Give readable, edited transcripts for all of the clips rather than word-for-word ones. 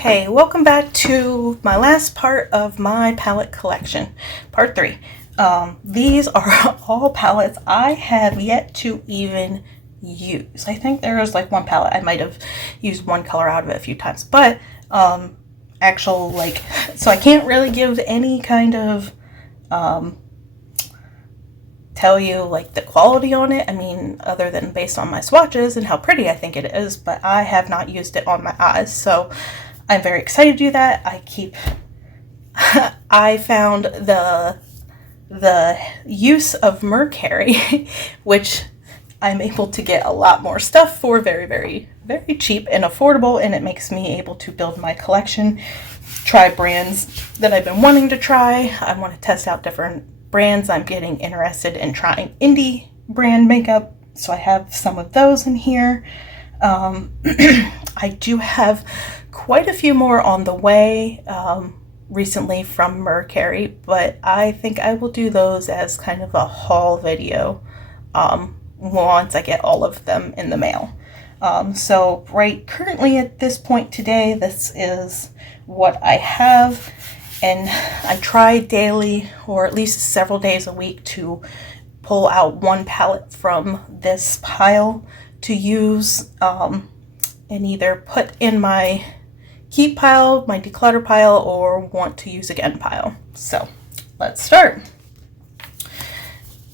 Okay, welcome back to my last part of my palette collection, part 3. These are all palettes I have yet to even use. I think there was like one palette I might have used one color out of it a few times, but so I can't really give any kind of tell you like the quality on it. I mean, other than based on my swatches and how pretty I think it is, but I have not used it on my eyes, so I'm very excited to do that. I found the use of Mercury, which I'm able to get a lot more stuff for very, very, very cheap and affordable, and it makes me able to build my collection, try brands that I've been wanting to try. I want to test out different brands. I'm getting interested in trying indie brand makeup, so I have some of those in here. I do have quite a few more on the way recently from Mercury, but I think I will do those as kind of a haul video once I get all of them in the mail. So currently at this point today, this is what I have. And I try daily, or at least several days a week, to pull out one palette from this pile to use and either put in my keep pile, my declutter pile, or want to use again pile. So let's start.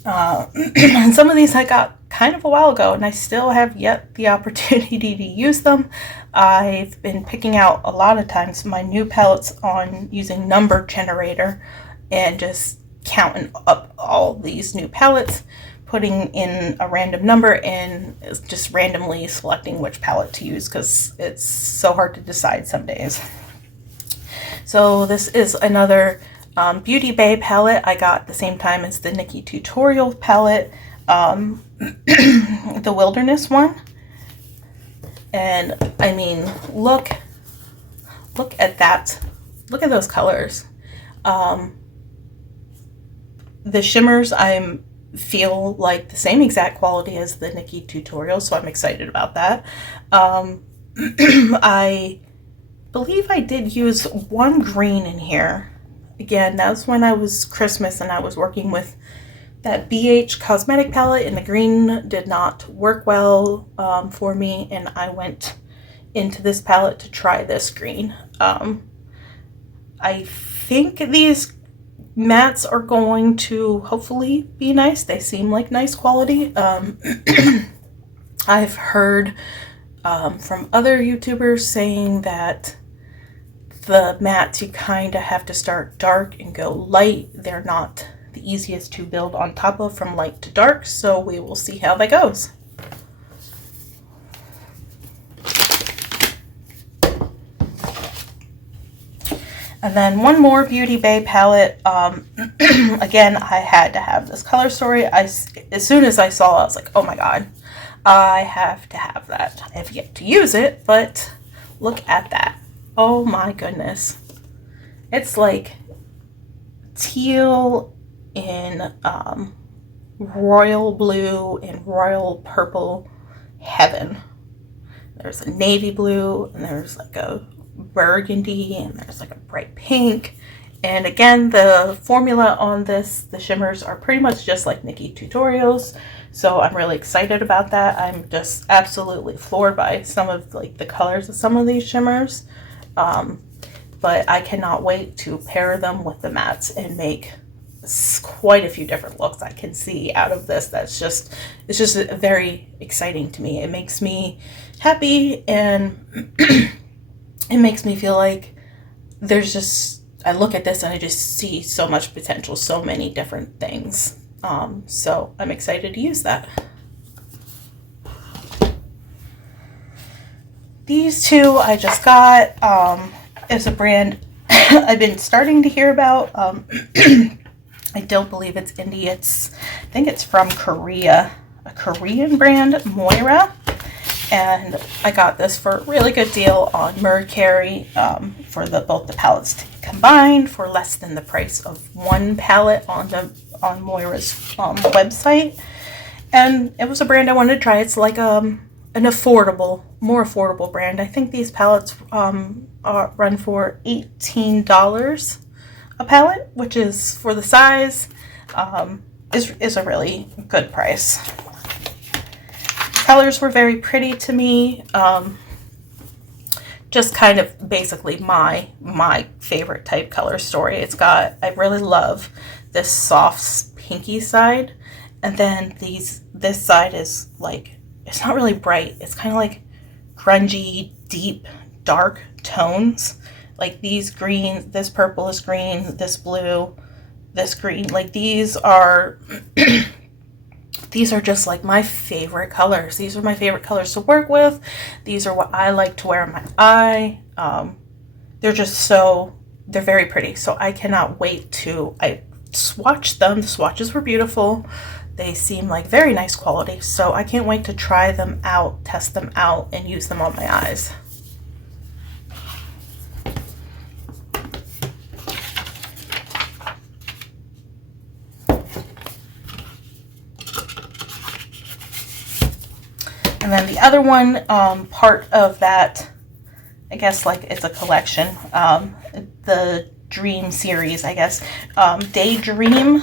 And some of these I got kind of a while ago, and I still have yet the opportunity to use them. I've been picking out a lot of times my new palettes on using number generator and just counting up all these new palettes, putting in a random number, and just randomly selecting which palette to use because it's so hard to decide some days. So this is another Beauty Bay palette I got the same time as the Nikki Tutorial palette, the Wilderness one. And I mean, look at that. Look at those colors. The shimmers I feel like the same exact quality as the Nikki Tutorial, so I'm excited about that. I believe I did use one green in here. Again, that was when I was Christmas and I was working with that BH cosmetic palette, and the green did not work well for me, and I went into this palette to try this green. I think these mattes are going to hopefully be nice. They seem like nice quality. I've heard from other YouTubers saying that the mattes, you kind of have to start dark and go light. They're not the easiest to build on top of from light to dark, so we will see how that goes. And then one more Beauty Bay palette. Again, I had to have this color story. As soon as I saw it, I was like, oh my god, I have to have that. I have yet to use it, but look at that. Oh my goodness. It's like teal in royal blue and royal purple heaven. There's a navy blue, and there's like a burgundy, and there's like a bright pink. And again, the formula on this, the shimmers are pretty much just like Nikki Tutorials, so I'm really excited about that. I'm just absolutely floored by some of like the colors of some of these shimmers. But I cannot wait to pair them with the mattes and make quite a few different looks I can see out of this. It's just very exciting to me. It makes me happy, and it makes me feel like I look at this and I just see so much potential, so many different things. So I'm excited to use that. These two I just got. Is a brand I've been starting to hear about. I don't believe it's indie. I think it's from Korea, a Korean brand, Moira. And I got this for a really good deal on Mercury for both the palettes combined for less than the price of one palette on Moira's website. And it was a brand I wanted to try. It's like a an more affordable brand. I think these palettes run for $18 a palette, which is, for the size, is a really good price. Colors were very pretty to me. Just kind of basically my favorite type color story. I really love this soft pinky side, and then this side is like, it's not really bright. It's kind of like grungy, deep, dark tones. Like these greens, this purple is green, this blue, this green. Like these are these are just like my favorite colors. These are my favorite colors to work with. These are what I like to wear on my eye. They're very pretty. So I cannot wait I swatched them. The swatches were beautiful. They seem like very nice quality. So I can't wait to try them out, test them out, and use them on my eyes. And then the other one, part of that, I guess like it's a collection, the Dream series, I guess, Daydream.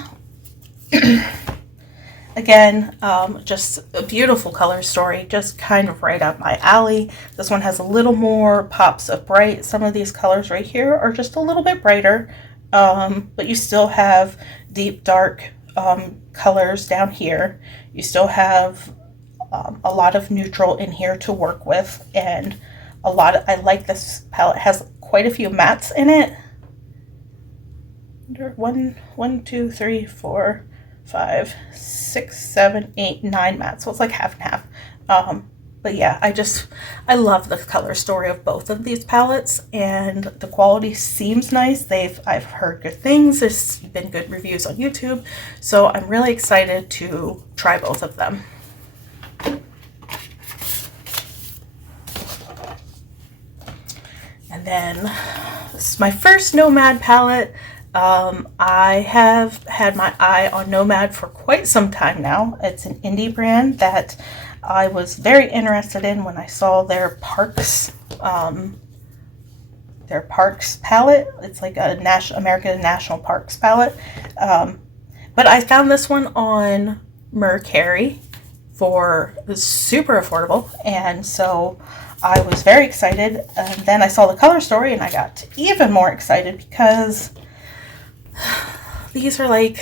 Again, just a beautiful color story, just kind of right up my alley. This one has a little more pops of bright. Some of these colors right here are just a little bit brighter, but you still have deep, dark colors down here. You still have a lot of neutral in here to work with, and I like this palette. It has quite a few mattes in it. One, two, three, 4, 5, 6, 7, 8, 9 mattes. So it's like half and half. But yeah, I love the color story of both of these palettes, and the quality seems nice. I've heard good things. There's been good reviews on YouTube, so I'm really excited to try both of them. And then this is my first Nomad palette. I have had my eye on Nomad for quite some time now. It's an indie brand that I was very interested in when I saw their Parks palette. It's like a American National Parks palette. But I found this one on Mercari for super affordable, and so I was very excited. And then I saw the color story and I got even more excited because these are like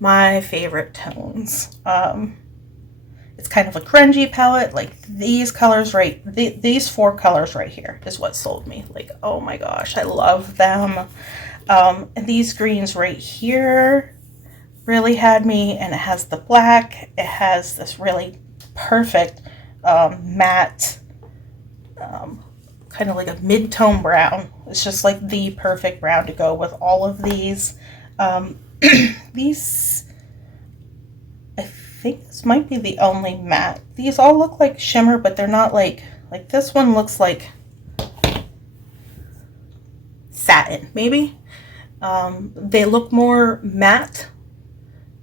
my favorite tones. It's kind of a grungy palette. Like these colors these 4 colors right here is what sold me. Like, oh my gosh, I love them. And these greens right here really had me, and it has the black. It has this really perfect matte, kind of like a mid-tone brown. It's just like the perfect brown to go with all of these. These, I think this might be the only matte. These all look like shimmer, but they're not like this one looks like satin, maybe. They look more matte,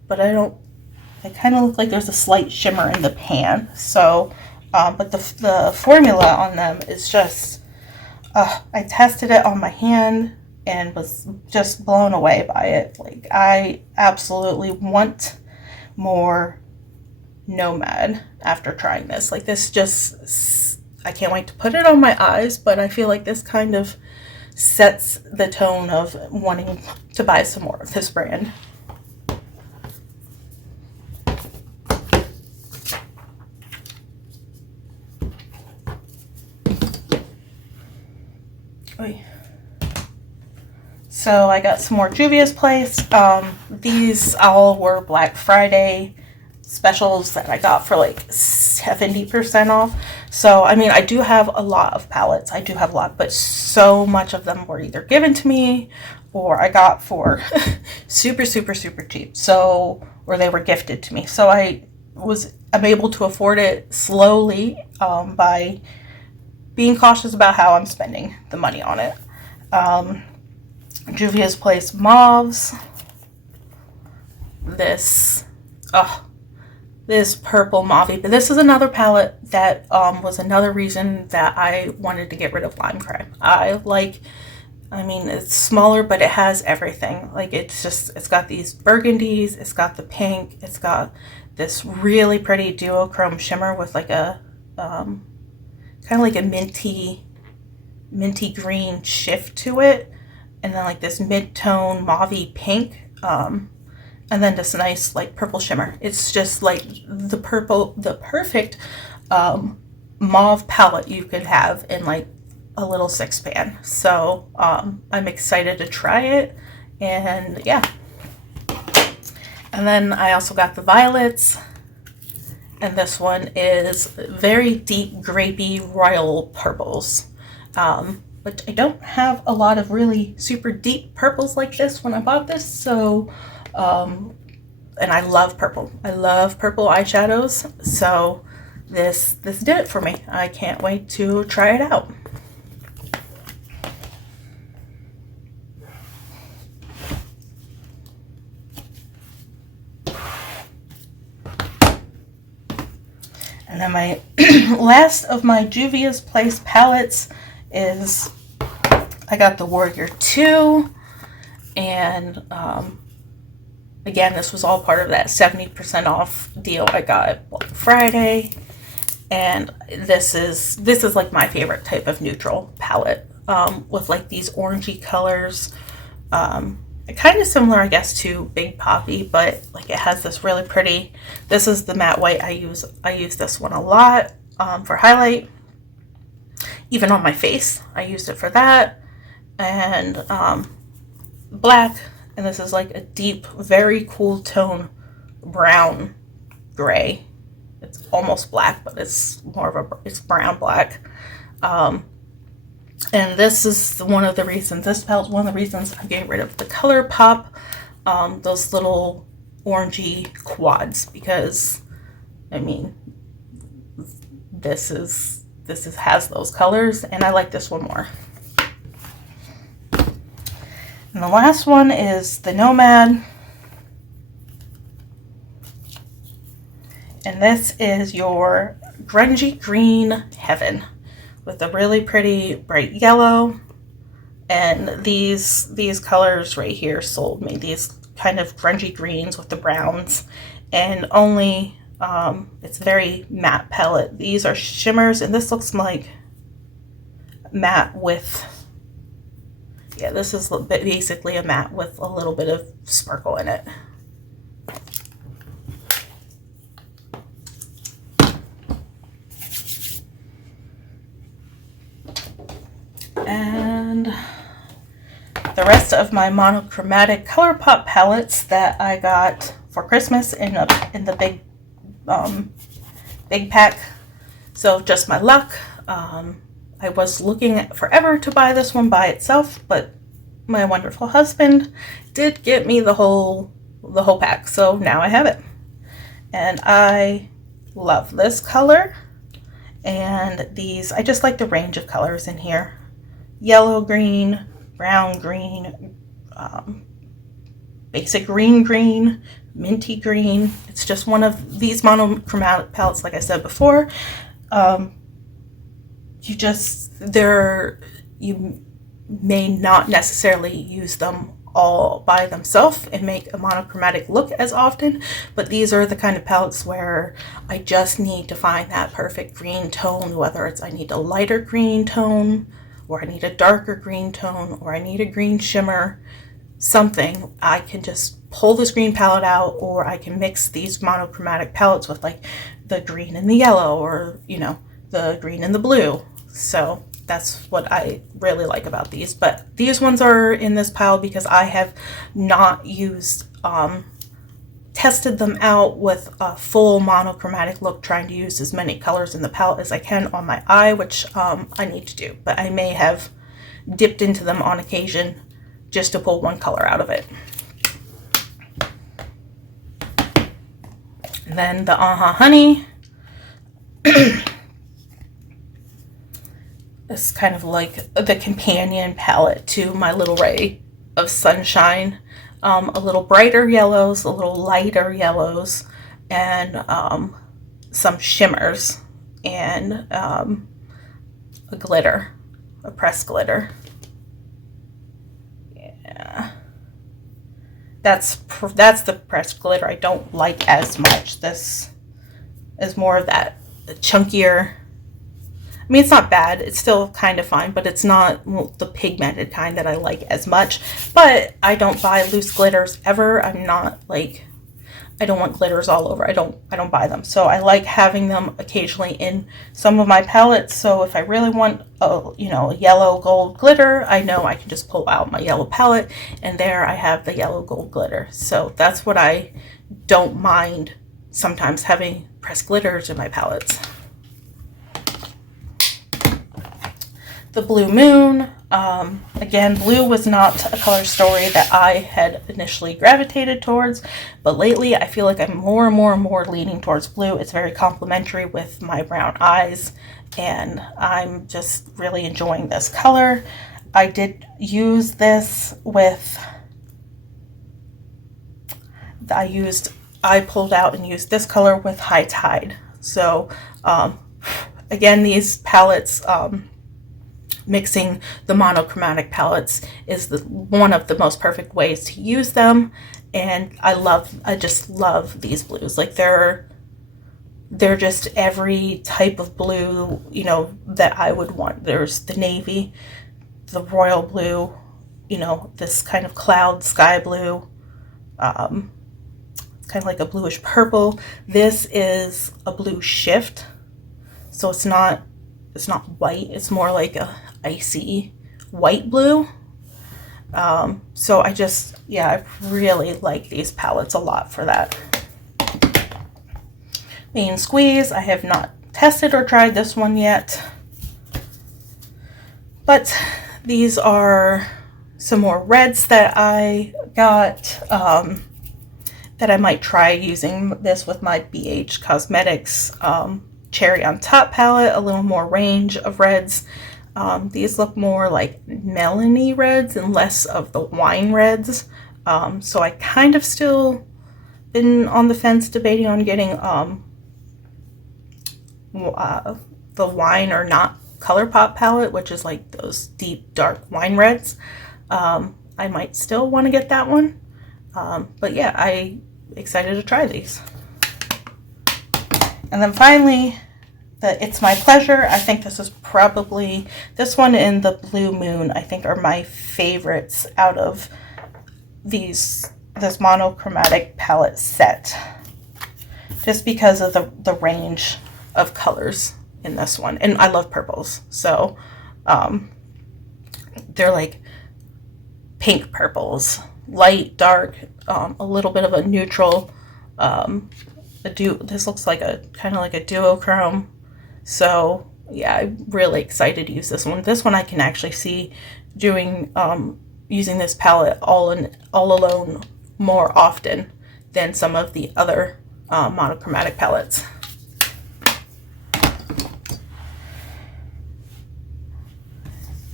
but they kind of look like there's a slight shimmer in the pan. So, but the formula on them is just, I tested it on my hand and was just blown away by it. Like, I absolutely want more Nomad after trying this. Like, this just, I can't wait to put it on my eyes, but I feel like this kind of sets the tone of wanting to buy some more of this brand. So I got some more Juvia's Place. These all were Black Friday specials that I got for like 70% off. So, I mean, I do have a lot of palettes. I do have a lot, but so much of them were either given to me or I got for super, super, super cheap. So, or they were gifted to me. So I'm able to afford it slowly by being cautious about how I'm spending the money on it. Juvia's Place Mauves. This this purple mauve. But this is another palette that was another reason that I wanted to get rid of Lime Crime. I mean, it's smaller, but it has everything. Like, it's got these burgundies, it's got the pink, it's got this really pretty duochrome shimmer with like a, kind of like a minty green shift to it. And then like this mid-tone mauve pink. And then this nice like purple shimmer. It's just like the perfect mauve palette you could have in like a little 6-pan. So I'm excited to try it, and yeah. And then I also got the violets, and this one is very deep grapey royal purples. But I don't have a lot of really super deep purples like this when I bought this, so and I love purple. I love purple eyeshadows, so this did it for me. I can't wait to try it out. And then my last of my Juvia's Place palettes is, I got the Warrior 2, and again, this was all part of that 70% off deal I got at Black Friday. And this is like my favorite type of neutral palette, with like these orangey colors. Kind of similar, I guess, to Big Poppy, but like it has this really pretty, this is the matte white I use this one a lot for highlight. Even on my face, I used it for that. And black, and this is like a deep, very cool tone brown gray. It's almost black, but it's more of it's brown black. And this is one of the reasons, this palette's one of the reasons I'm getting rid of the Colourpop, those little orangey quads, because I mean, this has those colors, and I like this one more. And the last one is the Nomad. And this is your grungy green heaven with a really pretty bright yellow. And these colors right here sold me, these kind of grungy greens with the browns. And only, it's very matte palette. These are shimmers, and this looks like matte with, yeah, this is basically a matte with a little bit of sparkle in it. And the rest of my monochromatic Colourpop palettes that I got for Christmas in the big big pack. So just my luck. I was looking forever to buy this one by itself, but my wonderful husband did get me the whole pack. So now I have it, and I love this color. And these, I just like the range of colors in here. Yellow green, brown green, basic green, minty green. It's just one of these monochromatic palettes, like I said before. You may not necessarily use them all by themselves and make a monochromatic look as often, but these are the kind of palettes where I just need to find that perfect green tone, whether it's I need a lighter green tone, or I need a darker green tone, or I need a green shimmer, something. I can just pull this green palette out, or I can mix these monochromatic palettes with like the green and the yellow, or, you know, the green and the blue. So that's what I really like about these. But these ones are in this pile because I have not used, tested them out with a full monochromatic look, trying to use as many colors in the palette as I can on my eye, which I need to do. But I may have dipped into them on occasion just to pull one color out of it. And then the Honey. It's kind of like the companion palette to my Little Ray of Sunshine. A little brighter yellows, a little lighter yellows, and some shimmers, and a glitter, a pressed glitter. Yeah, that's the pressed glitter I don't like as much. This is more of that chunkier. I mean, it's not bad. It's still kind of fine, but it's not the pigmented kind that I like as much. But I don't buy loose glitters ever. I'm not like, I don't want glitters all over. I don't buy them. So I like having them occasionally in some of my palettes. So if I really want a yellow gold glitter, I know I can just pull out my yellow palette, and there I have the yellow gold glitter. So that's what I don't mind sometimes, having pressed glitters in my palettes. The Blue Moon, again, blue was not a color story that I had initially gravitated towards, but lately I feel like I'm more and more leaning towards blue. It's very complementary with my brown eyes, and I'm just really enjoying this color. I did use this with, I pulled out and used this color with High Tide. So, again, these palettes, mixing the monochromatic palettes is one of the most perfect ways to use them, and I just love these blues. Like they're just every type of blue, that I would want. There's the navy, the royal blue, this kind of cloud sky blue, it's kind of like a bluish purple. This is a blue shift, so it's not white, it's more like a icy white blue. So I really like these palettes a lot for that. Main Squeeze, I have not tested or tried this one yet, but these are some more reds that I got, that I might try using this with my BH Cosmetics Cherry on Top palette, a little more range of reds. These look more like melony reds and less of the wine reds. So I kind of still been on the fence debating on getting the Wine or Not Colourpop palette, which is like those deep dark wine reds. I might still want to get that one. But yeah, I'm excited to try these. And then finally, It's My Pleasure. I think this is probably, this one and the Blue Moon, I think, are my favorites out of this monochromatic palette set. Just because of the range of colors in this one. And I love purples. So, they're like pink purples. Light, dark, a little bit of a neutral. This looks like kind of like a duochrome. So yeah, I'm really excited to use this one. This one I can actually see doing, using this palette all alone more often than some of the other monochromatic palettes.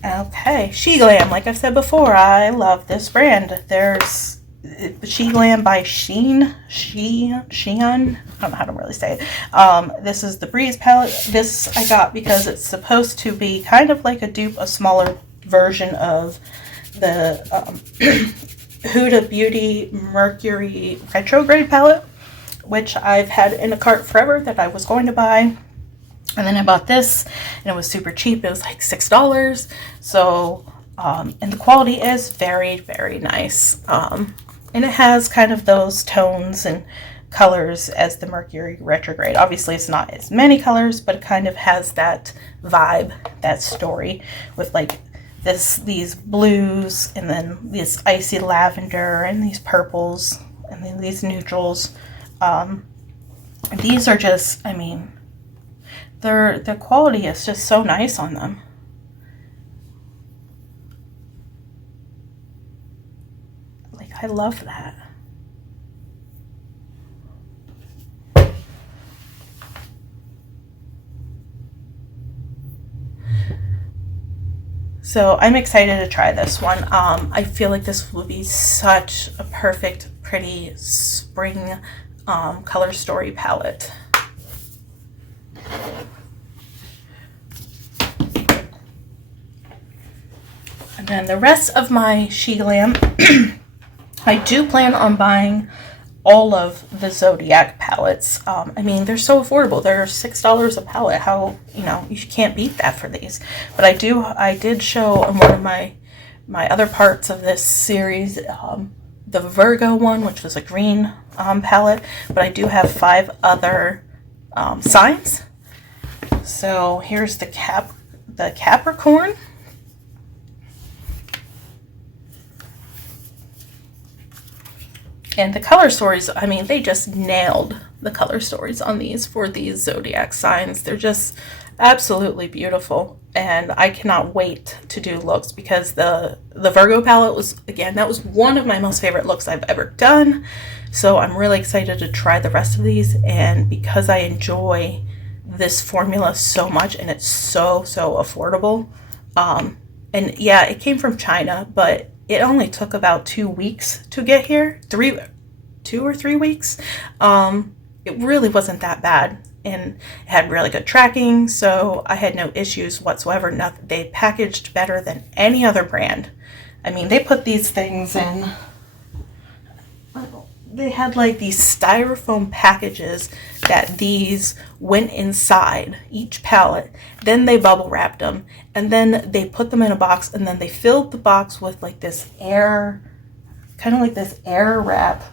Okay, She Glam. Like I've said before, I love this brand. There's She Glam by Shein. I don't know how to really say it. This is the Breeze palette. This I got because it's supposed to be kind of like a smaller version of the Huda Beauty Mercury Retrograde palette, which I've had in a cart forever that I was going to buy. And then I bought this, and it was super cheap. It was like $6. So, and the quality is very, very nice. And it has kind of those tones and colors as the Mercury Retrograde. Obviously, it's not as many colors, but it kind of has that vibe, that story with like these blues, and then this icy lavender, and these purples, and then these neutrals. These are just, I mean, their quality is just so nice on them. Like, I love that. So I'm excited to try this one. I feel like this will be such a perfect, pretty spring Color Story palette. And then the rest of my She Glam, I do plan on buying all of the Zodiac palettes. I mean, they're so affordable. They're $6 a palette. How, you know, you can't beat that for these. But I did show in one of my other parts of this series, the Virgo one, which was a green palette. But I do have 5 other signs. So here's the Capricorn. And the color stories, I mean, they just nailed the color stories on these for these Zodiac signs. They're just absolutely beautiful. And I cannot wait to do looks because the Virgo palette was, again, that was one of my most favorite looks I've ever done. So I'm really excited to try the rest of these. And because I enjoy this formula so much and it's so affordable. And yeah, it came from China, but it only took about 2 weeks to get here. 2 or 3 weeks. It really wasn't that bad. And it had really good tracking, so I had no issues whatsoever. They packaged better than any other brand. I mean, they put these things in... They had like these styrofoam packages that these went inside each palette. Then they bubble wrapped them, and then they put them in a box, and then they filled the box with like this air, kind of like this air wrap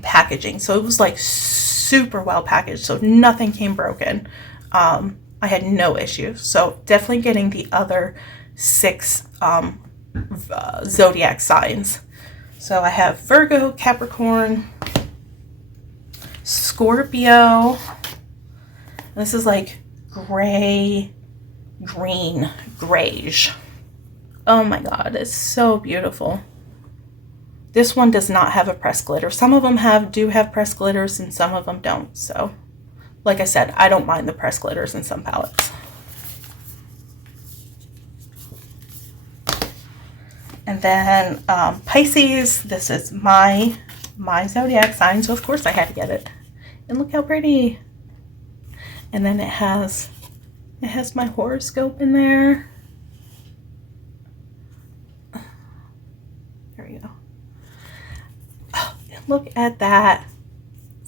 packaging. So it was like super well packaged, so nothing came broken. I had no issues. So definitely getting the other 6 Zodiac signs. So I have Virgo, Capricorn, Scorpio. This is like gray, green, grayish. Oh my god, it's so beautiful. This one does not have a pressed glitter. Some of them do have pressed glitters and some of them don't. So, like I said, I don't mind the pressed glitters in some palettes. And then Pisces, this is my Zodiac sign, so of course I had to get it. And look how pretty. And then it has my horoscope in there. There we go. Oh, look at that.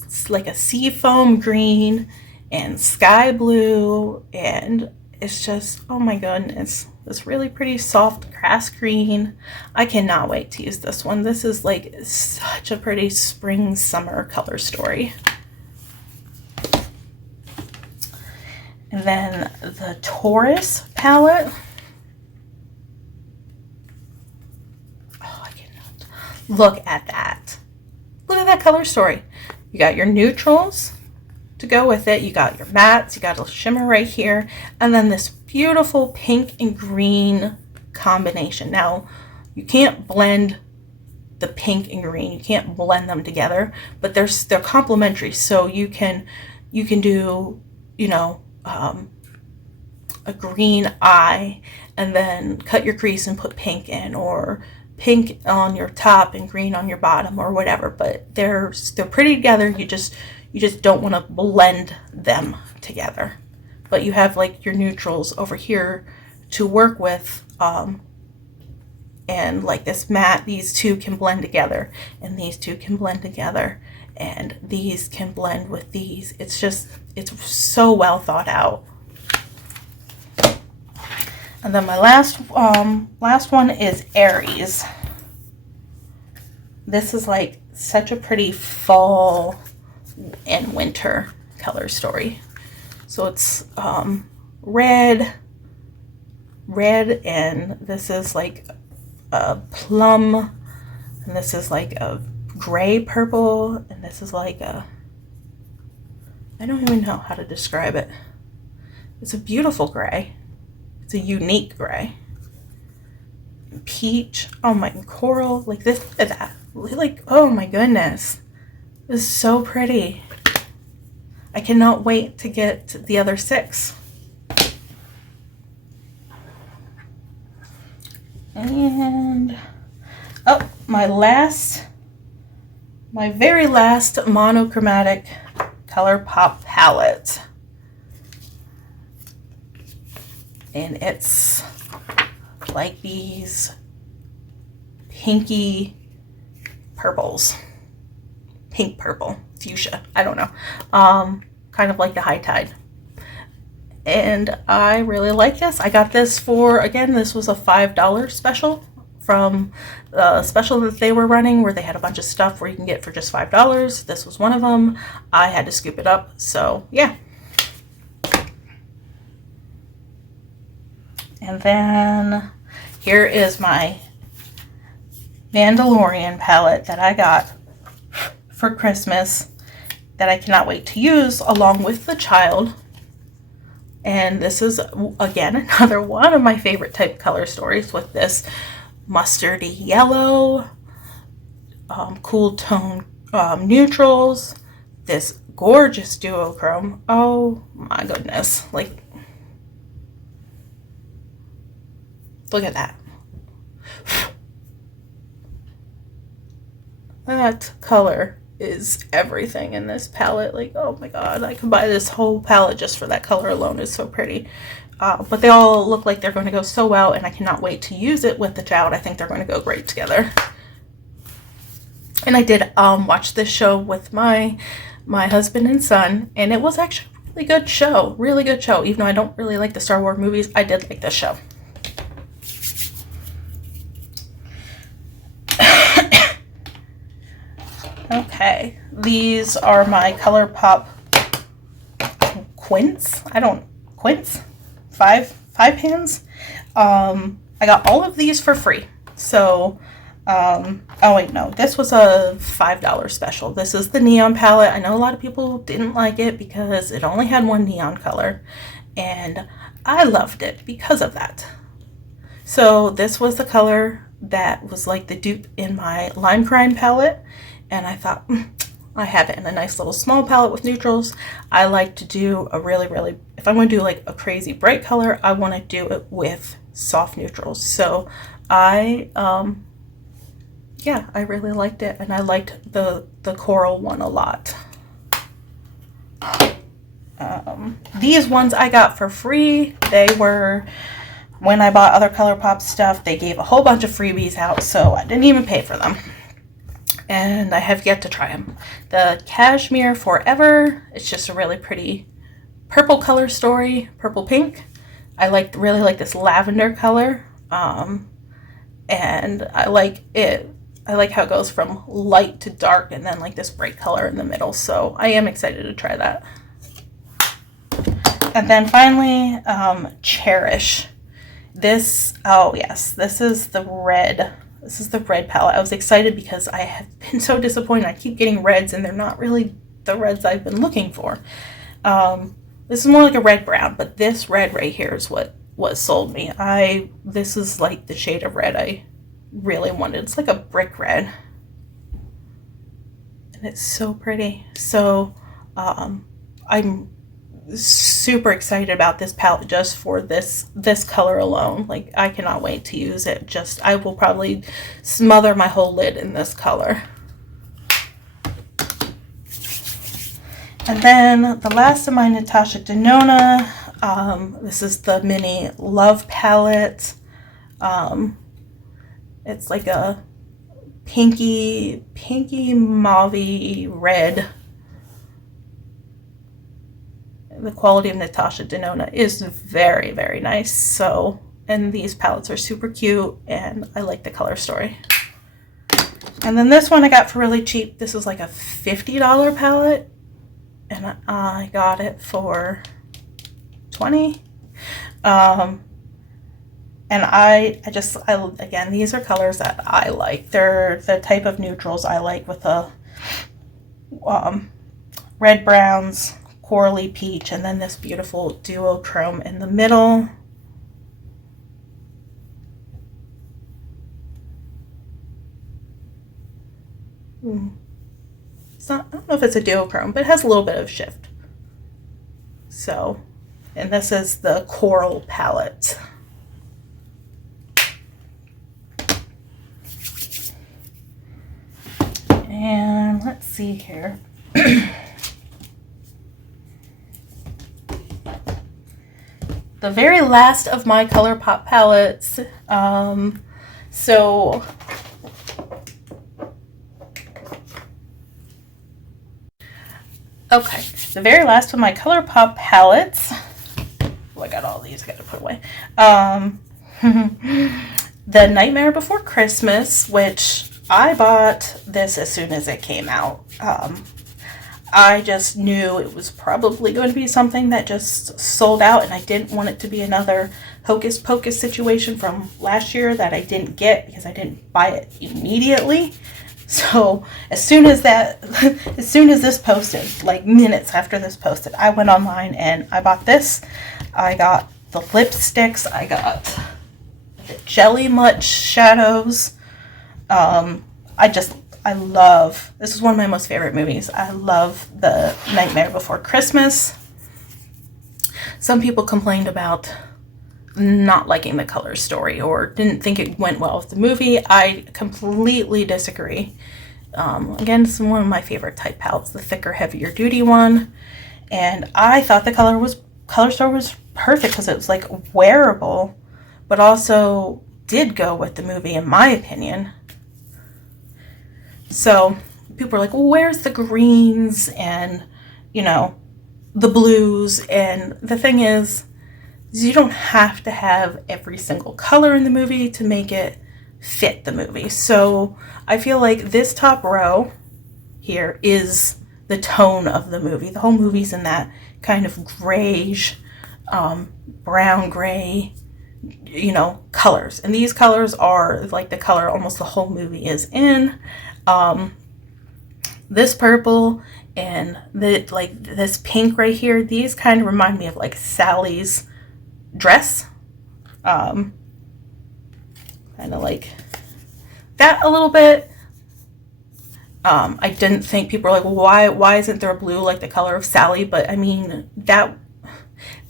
It's like a seafoam green and sky blue, and it's just, oh my goodness. This really pretty soft grass green. I cannot wait to use this one. This is like such a pretty spring summer color story. And then the Taurus palette. Oh, I cannot. Look at that. Look at that color story. You got your neutrals to go with it. You got your mattes. You got a shimmer right here. And then this beautiful pink and green combination. Now, you can't blend the pink and green. You can't blend them together, but they're complementary. So you can do, you know, a green eye and then cut your crease and put pink in, or pink on your top and green on your bottom, or whatever. But they're pretty together. You just don't want to blend them together. But you have like your neutrals over here to work with, and like this matte, these two can blend together, and these two can blend together, and these can blend with these. It's so well thought out. And then my last one is Aries. This is like such a pretty fall and winter color story. So it's red, and this is like a plum, and this is like a gray purple, and this is like a, I don't even know how to describe it. It's a beautiful gray. It's a unique gray. Peach, oh my, coral, like this, that, like, oh my goodness. This is so pretty. I cannot wait to get the other 6. And, oh, my last my very last monochromatic Colourpop palette. And it's like these pinky purples. Pink purple. Fuchsia. I don't know. Kind of like the High Tide. And I really like this. I got this for, again, this was a $5 special from the special that they were running where they had a bunch of stuff where you can get for just $5. This was one of them. I had to scoop it up. So, yeah. And then here is my Mandalorian palette that I got for Christmas that I cannot wait to use along with the child. And this is, again, another one of my favorite type color stories with this mustardy yellow, cool tone neutrals, this gorgeous duochrome. Oh my goodness. Like, look at that. That color is everything in this palette. Like, oh my god, I could buy this whole palette just for that color alone. It's so pretty. But they all look like they're going to go so well, and I cannot wait to use it with the child. I think they're going to go great together. And I did watch this show with my husband and son, and it was actually a really good show. Really good show. Even though I don't really like the Star Wars movies, I did like this show. Okay, these are my Colourpop quints. Quints? Five pans. I got all of these for free. So, oh wait, no, this was a $5 special. This is the neon palette. I know a lot of people didn't like it because it only had one neon color, and I loved it because of that. So this was the color that was like the dupe in my Lime Crime palette. And I thought, I have it in a nice little small palette with neutrals. I like to do a really, if I'm going to do like a crazy bright color, I want to do it with soft neutrals. So yeah, I really liked it. And I liked the coral one a lot. These ones I got for free. They were, when I bought other Colourpop stuff, they gave a whole bunch of freebies out, so I didn't even pay for them. And I have yet to try them. The Cashmere Forever, it's just a really pretty purple color story, purple pink. I really like this lavender color, and I like it. I like how it goes from light to dark and then like this bright color in the middle. So I am excited to try that. And then finally, Cherish. This, oh yes, this is the red. This is the red palette. I was excited because I have been so disappointed. I keep getting reds and they're not really the reds I've been looking for. This is more like a red brown, but this red right here is what sold me. This is like the shade of red I really wanted. It's like a brick red. And it's so pretty. So I'm super excited about this palette just for this color alone. Like, I cannot wait to use it. I will probably smother my whole lid in this color. And then the last of my Natasha Denona, this is the mini Love palette. It's like a pinky mauve red. The quality of Natasha Denona is very, very nice. So, and these palettes are super cute, and I like the color story. And then this one I got for really cheap. This is like a $50 palette, and I got it for $20. And again, these are colors that I like. They're the type of neutrals I like, with the red browns, corally peach, and then this beautiful duochrome in the middle. It's not, I don't know if it's a duochrome, but it has a little bit of shift. So, and this is the coral palette. And see here. The very last of my Colourpop palettes. So okay, the very last of my Colourpop palettes. Oh, I got all these. I got to put away. The Nightmare Before Christmas, which I bought this as soon as it came out. I just knew it was probably going to be something that just sold out, and I didn't want it to be another Hocus Pocus situation from last year that I didn't get because I didn't buy it immediately. So as soon as this posted, like minutes after this posted, I went online and I bought this. I got the lipsticks. I got the Jelly Much shadows. I love, this is one of my most favorite movies. I love The Nightmare Before Christmas. Some people complained about not liking the color story or didn't think it went well with the movie. I completely disagree. Again, this is one of my favorite type palettes, the thicker, heavier duty one. And I thought the color story was perfect because it was like wearable, but also did go with the movie in my opinion. So people are like, well, where's the greens and, you know, the blues? And the thing is you don't have to have every single color in the movie to make it fit the movie. So I feel like this top row here is the tone of the movie. The whole movie's in that kind of grayish, brown gray, you know, colors. And these colors are like the color almost the whole movie is in. This purple and this pink right here, these kind of remind me of like Sally's dress. Kind of like that a little bit. I didn't think, people were like, well, why isn't there a blue like the color of Sally? But I mean, that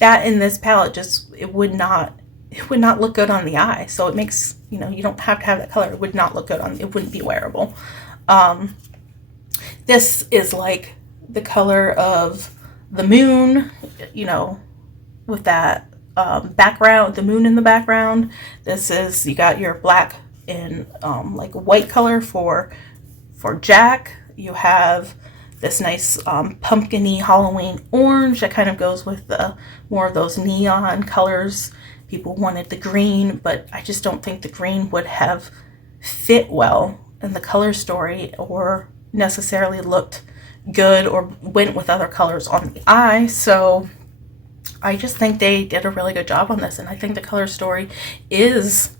in this palette just, it would not look good on the eye. So it makes, you know, you don't have to have that color. It would not look good on, it wouldn't be wearable. This is like the color of the moon, you know, with that background, the moon in the background. This is, you got your black and like white color for Jack. You have this nice pumpkin-y Halloween orange that kind of goes with the more of those neon colors. People wanted the green, but I just don't think the green would have fit well in the color story or necessarily looked good or went with other colors on the eye. So I just think they did a really good job on this, and I think the color story is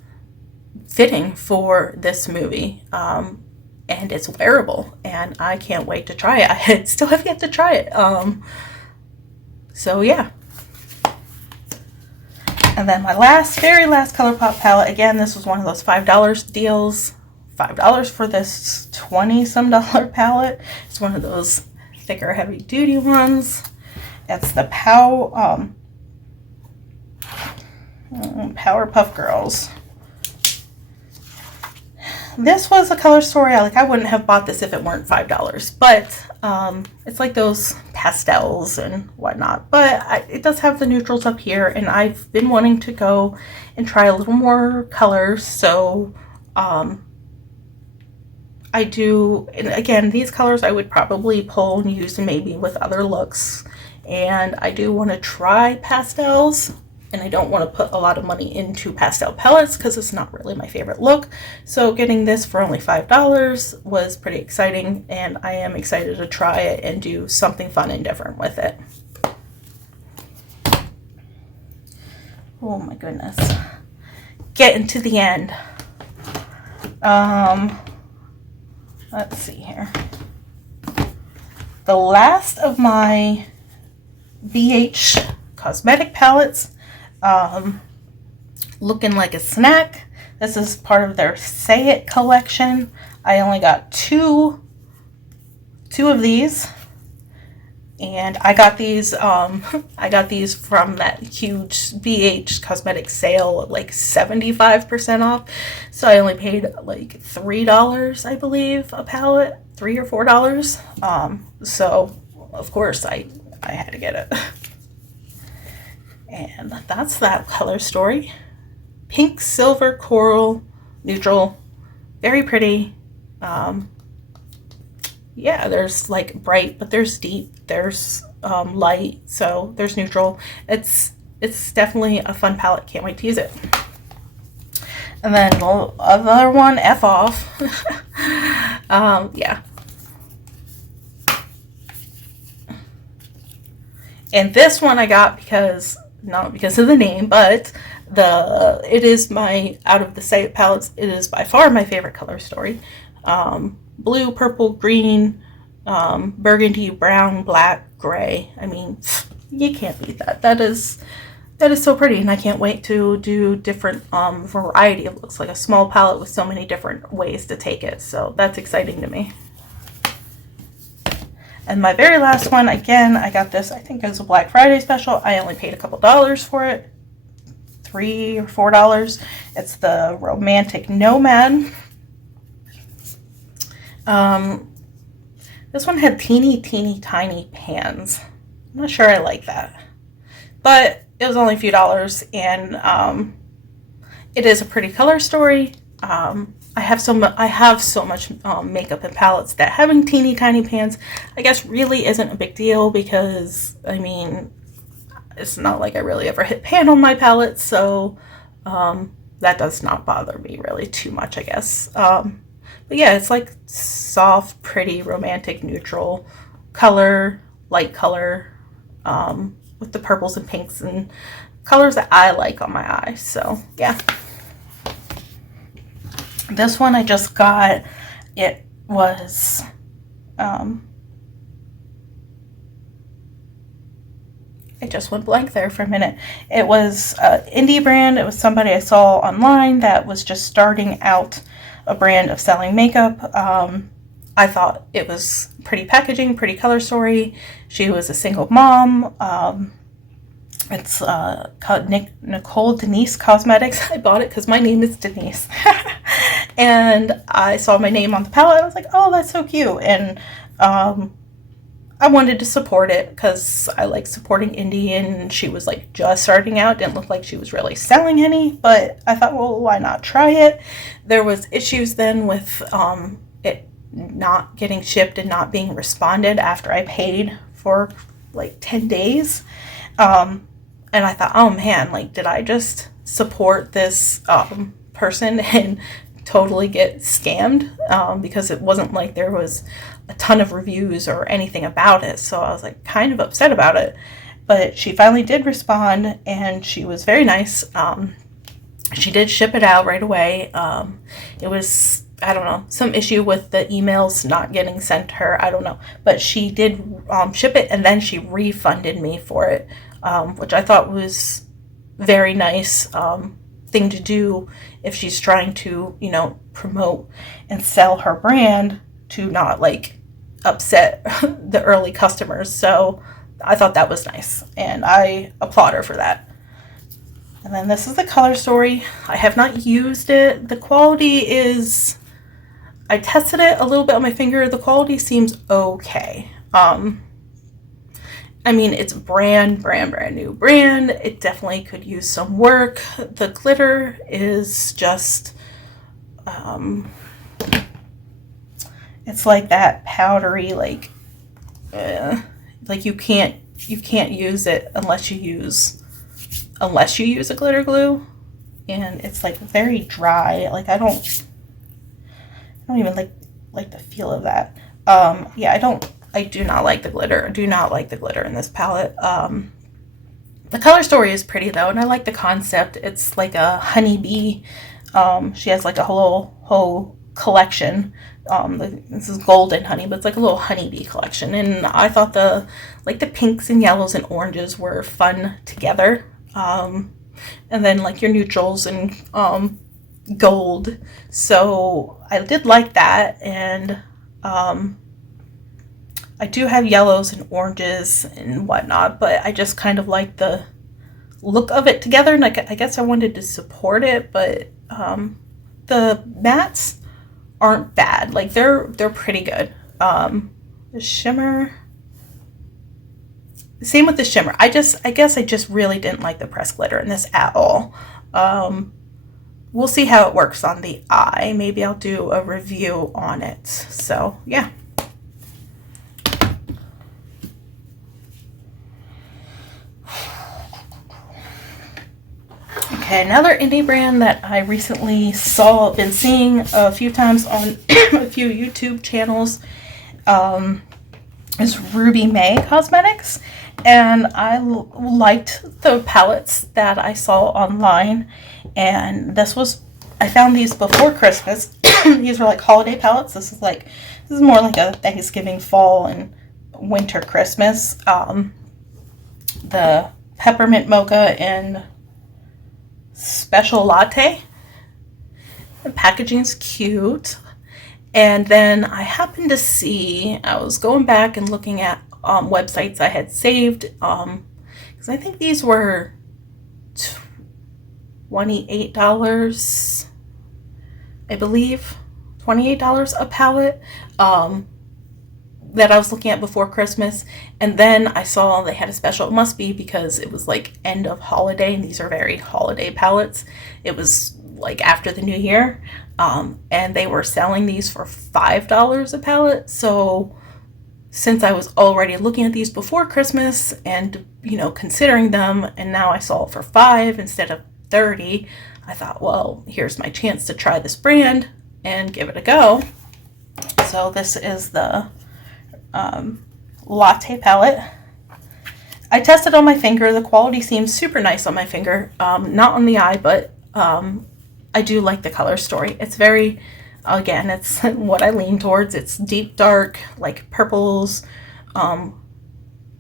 fitting for this movie. And it's wearable, and I can't wait to try it. I still have yet to try it. So yeah. And then my very last Colourpop palette. Again, this was one of those $5 deals. $5 for this $20-some palette. It's one of those thicker, heavy-duty ones. It's the Powerpuff Girls. This was a color story. I wouldn't have bought this if it weren't $5, but it's like those pastels and whatnot. But it does have the neutrals up here, and I've been wanting to go and try a little more colors. So I do, and again, these colors I would probably pull and use maybe with other looks. And I do want to try pastels. And I don't want to put a lot of money into pastel palettes because it's not really my favorite look. So getting this for only $5 was pretty exciting, and I am excited to try it and do something fun and different with it. Oh my goodness. Getting to the end. Let's see here. The last of my BH cosmetic palettes. Looking like a snack. This is part of their Say It collection. I only got two of these. and I got these from that huge BH Cosmetics sale at like 75% off. So I only paid like $3, I believe, a palette, $3 or $4. So of course I had to get it. And that's that color story. Pink, silver, coral, neutral, very pretty. Yeah, there's like bright, but there's deep, there's light, so there's neutral. It's definitely a fun palette. Can't wait to use it. And then the other one, F off. Yeah. And this one I got because, not because of the name, but it is my, out of the set palettes, it is by far my favorite color story. Blue, purple, green, burgundy, brown, black, gray. I mean, you can't beat that. That is so pretty, and I can't wait to do different variety of looks, like a small palette with so many different ways to take it. So that's exciting to me. And my very last one, again, I got this, I think it was a Black Friday special. I only paid a couple dollars for it, $3 or $4. It's the Romantic Nomad. This one had teeny tiny pans. I'm not sure I like that, but it was only a few dollars, and it is a pretty color story. I have so much makeup and palettes that having teeny tiny pans, I guess, really isn't a big deal, because I mean, it's not like I really ever hit pan on my palettes, so that does not bother me really too much, I guess. But yeah, it's like soft, pretty, romantic, neutral color, light color, with the purples and pinks and colors that I like on my eyes. So yeah. This one I just got, it was, I just went blank there for a minute. It was an indie brand. It was somebody I saw online that was just starting out a brand of selling makeup. I thought it was pretty packaging, pretty color story. She was a single mom. It's called Nicole Denise Cosmetics. I bought it because my name is Denise. And I saw my name on the palette. I was like, oh, that's so cute. And I wanted to support it because I like supporting indie, and she was like just starting out. Didn't look like she was really selling any, but I thought, well, why not try it? There was issues then with it not getting shipped and not being responded after I paid for like 10 days. And I thought, oh man, like, did I just support this person and totally get scammed? Because it wasn't like there was a ton of reviews or anything about it. So I was like kind of upset about it. But she finally did respond, and she was very nice. She did ship it out right away. It was, I don't know, some issue with the emails not getting sent to her. I don't know. But she did ship it, and then she refunded me for it, which I thought was very nice thing to do if she's trying to, you know, promote and sell her brand, to not like upset the early customers. So I thought that was nice, and I applaud her for that. And then this is the color story. I have not used it. The quality is, I tested it a little bit on my finger. The quality seems okay. I mean, it's brand new brand. It definitely could use some work. The glitter is just, it's like that powdery, like you can't use it unless you use a glitter glue, and it's like very dry. Like I don't even like the feel of that. Yeah, I do not like the glitter. I do not like the glitter in this palette. The color story is pretty though, and I like the concept. It's like a honeybee. She has like a whole collection. This is golden honey, but it's like a little honeybee collection. And I thought the pinks and yellows and oranges were fun together. And then like your neutrals and gold. So I did like that, and I do have yellows and oranges and whatnot, but I just kind of like the look of it together, and I guess I wanted to support it, but the mattes aren't bad. Like they're pretty good. The shimmer, same with the shimmer. I guess I just really didn't like the pressed glitter in this at all. We'll see how it works on the eye. Maybe I'll do a review on it. So yeah. Okay, another indie brand that I recently been seeing a few times on a few YouTube channels is Ruby May Cosmetics. And I liked the palettes that I saw online, and I found these before Christmas. These were like holiday palettes. This is more like a Thanksgiving, fall, and winter Christmas. The peppermint mocha and special latte. The packaging's cute. And then I happened to see, I was going back and looking at websites I had saved, because I think these were $28, I believe, $28 a palette, that I was looking at before Christmas. And then I saw they had a special. It must be because it was like end of holiday, and these are very holiday palettes. It was like after the new year, and they were selling these for $5 a palette. So since I was already looking at these before Christmas and, considering them, and now I saw it for $5 instead of $30, I thought, well, here's my chance to try this brand and give it a go. So this is the latte palette. I tested on my finger. The quality seems super nice on my finger. Not on the eye, but I do like the color story. It's very, again, it's what I lean towards. It's deep dark, like purples, kind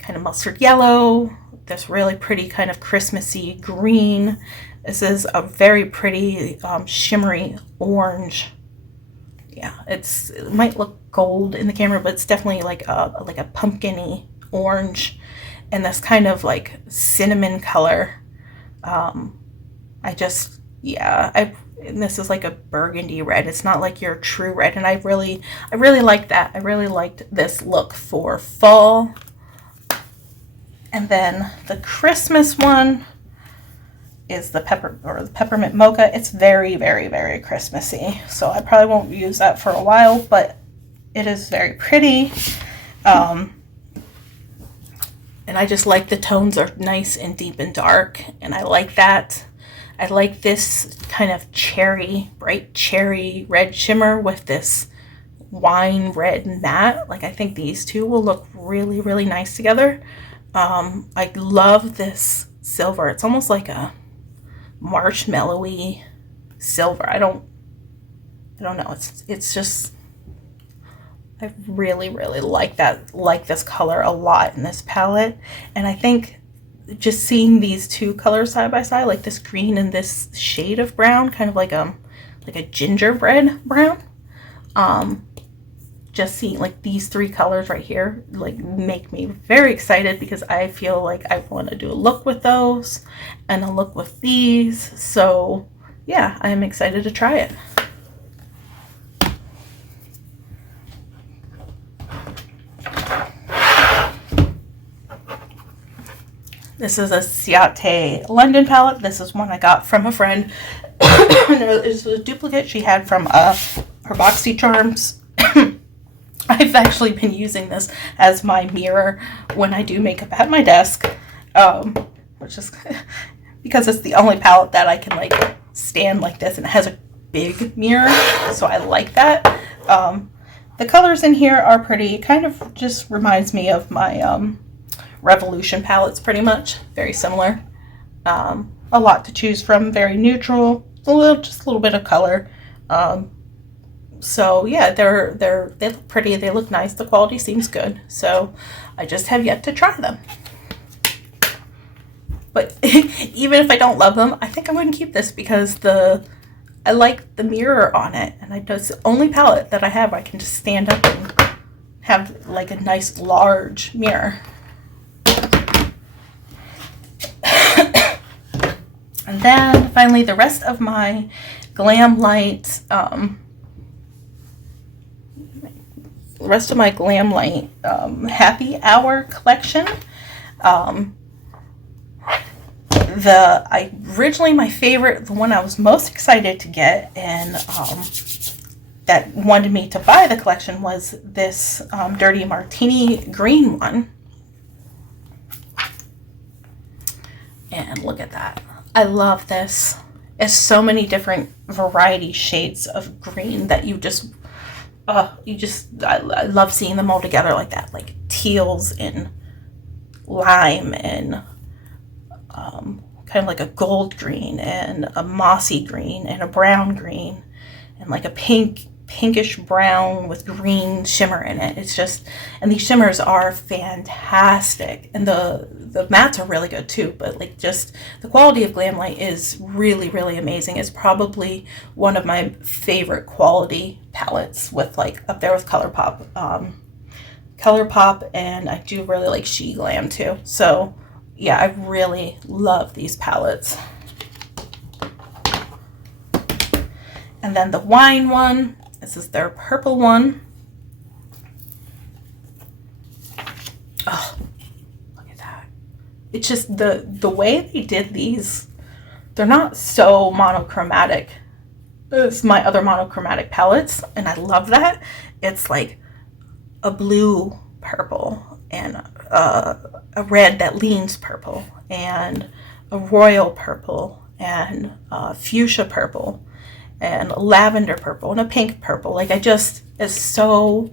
of mustard yellow, this really pretty kind of Christmassy green. This is a very pretty shimmery orange. Yeah, it might look gold in the camera, but it's definitely like a pumpkin-y orange, and this kind of like cinnamon color. And this is like a burgundy red. It's not like your true red, and I really like that. I really liked this look for fall. And then the Christmas one is the peppermint mocha. It's very, very, very Christmassy, so I probably won't use that for a while, but it is very pretty. And I just like the tones are nice and deep and dark, and I like that. I like this kind of bright cherry red shimmer with this wine red matte. Like, I think these two will look really, really nice together. I love this silver. It's almost like a marshmallowy silver. I don't know. It's just, I really, really like this color a lot in this palette. And I think just seeing these two colors side by side, like this green and this shade of brown, kind of like a gingerbread brown, just seeing like these three colors right here like make me very excited, because I feel like I want to do a look with those and a look with these. So yeah, I'm excited to try it. This is a Ciate London palette. This is one I got from a friend. It's a duplicate she had from her BoxyCharms. I've actually been using this as my mirror when I do makeup at my desk, which is because it's the only palette that I can like stand like this, and it has a big mirror, so I like that. The colors in here are pretty. It kind of just reminds me of my Revolution palettes, pretty much. Very similar. A lot to choose from. Very neutral. Just a little bit of color. So yeah, they look pretty. They look nice. The quality seems good. So I just have yet to try them. But even if I don't love them, I think I'm going to keep this because I like the mirror on it, and it's the only palette that I have I can just stand up and have like a nice large mirror. And then finally the rest of my Glam Light, Happy Hour collection. Originally my favorite, the one I was most excited to get, and that wanted me to buy the collection, was this Dirty Martini green one. And look at that. I love this. It's so many different variety shades of green that I love seeing them all together like that, like teals and lime and kind of like a gold green and a mossy green and a brown green and like a pinkish brown with green shimmer in it. It's just, and these shimmers are fantastic, and the mattes are really good too, but like just the quality of Glam Light is really, really amazing. It's probably one of my favorite quality palettes, with like up there with Colourpop. And I do really like She Glam too. So yeah, I really love these palettes. And then the wine one, this is their purple one. Oh, look at that. It's just the way they did these, they're not so monochromatic as my other monochromatic palettes, and I love that. It's like a blue purple and a red that leans purple and a royal purple and fuchsia purple and lavender purple and a pink purple. Like, it's so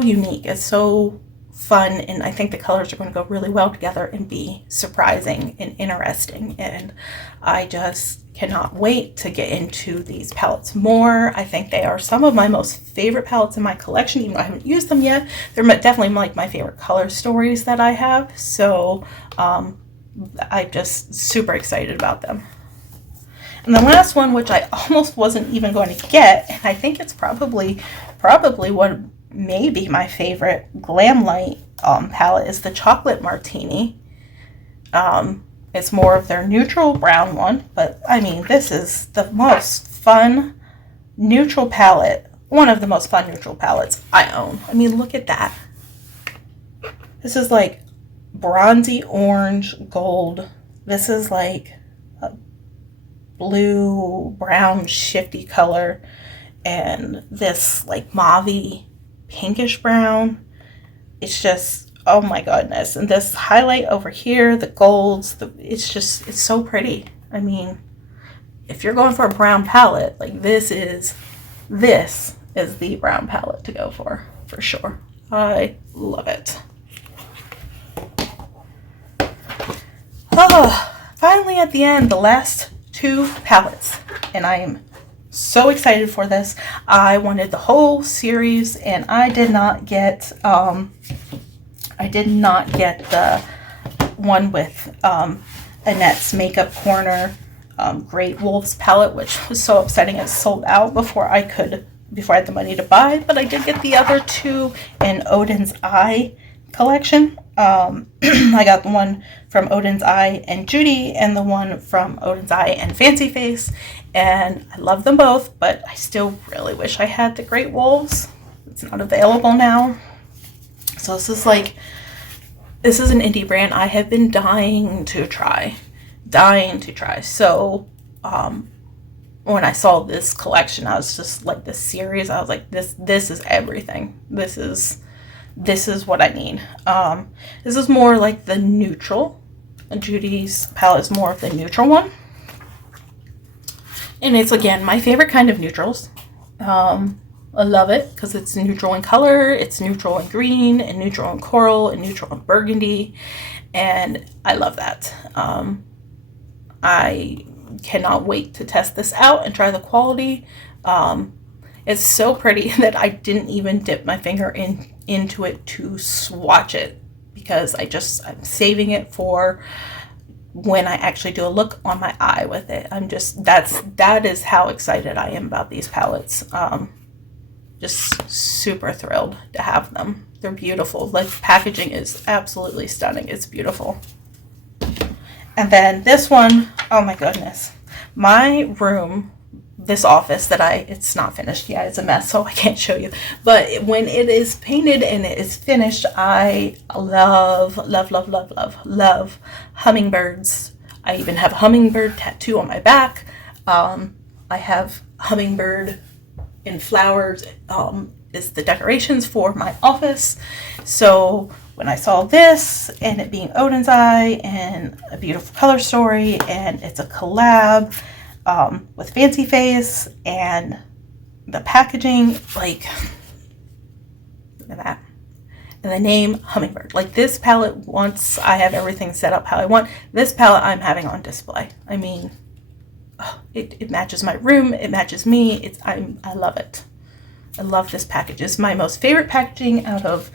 unique. It's so fun, and I think the colors are going to go really well together and be surprising and interesting, and I just cannot wait to get into these palettes more. I think they are some of my most favorite palettes in my collection, even though I haven't used them yet. They're definitely like my favorite color stories that I have, so I'm just super excited about them. And the last one, which I almost wasn't even going to get, and I think it's probably what may be my favorite Glam Light palette, is the Chocolate Martini. It's more of their neutral brown one, but I mean, this is the most fun neutral palette, one of the most fun neutral palettes I own. I mean, look at that. This is like bronzy orange gold. This is like a blue brown shifty color, and this like mauve pinkish brown. It's just, oh my goodness. And this highlight over here, the golds, it's so pretty. I mean, if you're going for a brown palette, like this is the brown palette to go for sure. I love it. Oh, finally at the end, the last two palettes, and I am so excited for this. I wanted the whole series, and I did not get the one with Annette's Makeup Corner Great Wolves palette, which was so upsetting. It sold out before I had the money to buy, but I did get the other two in Odin's Eye collection. I got the one from Odin's Eye and Judy, and the one from Odin's Eye and Fancy Face, and I love them both, but I still really wish I had the Great Wolves. It's not available now. So this is an indie brand I have been dying to try. So when I saw this collection, I was just like, this series, I was like, this is everything. This is what I need. This is more like the neutral. Judy's palette is more of the neutral one. And it's, again, my favorite kind of neutrals. I love it because it's neutral in color, it's neutral in green, and neutral in coral, and neutral in burgundy. And I love that. I cannot wait to test this out and try the quality. It's so pretty that I didn't even dip my finger into it to swatch it, because I'm saving it for when I actually do a look on my eye with it. That is how excited I am about these palettes. just super thrilled to have them. They're beautiful. Like, packaging is absolutely stunning. It's beautiful. And then this one, oh my goodness. My room, this office that it's not finished yet. It's a mess, so I can't show you. But when it is painted and it is finished, I love, love, love, love, love, love hummingbirds. I even have a hummingbird tattoo on my back. I have hummingbird in flowers is the decorations for my office. So when I saw this and it being Odin's Eye and a beautiful color story, and it's a collab with Fancy Face, and the packaging, like, look at that. And the name Hummingbird. Like, this palette, once I have everything set up how I want, this palette I'm having on display. I mean, it matches my room, it matches me. I love it. I love this package. It's my most favorite packaging out of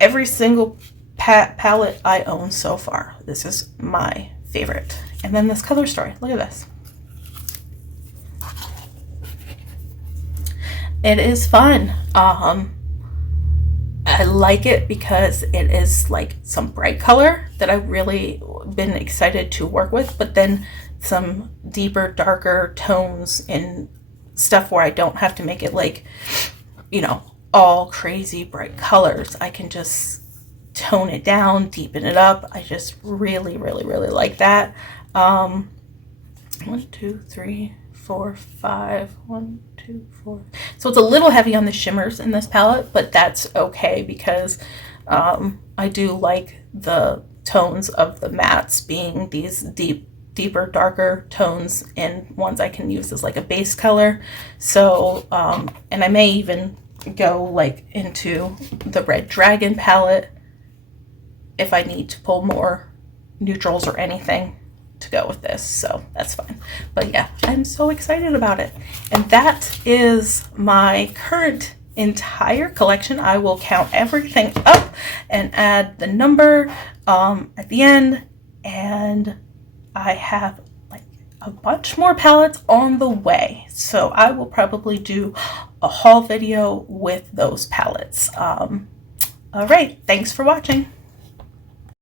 every single palette I own so far. This is my favorite. And then this color story. Look at this. It is fun. I like it because it is like some bright color that I've really been excited to work with, but then some deeper, darker tones in stuff where I don't have to make it like, you know, all crazy bright colors. I can just tone it down, deepen it up. I just really, really, really like that. 1, 2, 3, 4, 5. 1, 2, 4. So it's a little heavy on the shimmers in this palette, but that's okay because I do like the tones of the mattes being these deeper, darker tones, and ones I can use as like a base color. So, and I may even go like into the Red Dragon palette if I need to pull more neutrals or anything to go with this, so that's fine. But yeah, I'm so excited about it. And that is my current entire collection. I will count everything up and add the number at the end, and I have like a bunch more palettes on the way, so I will probably do a haul video with those palettes. All right, thanks for watching.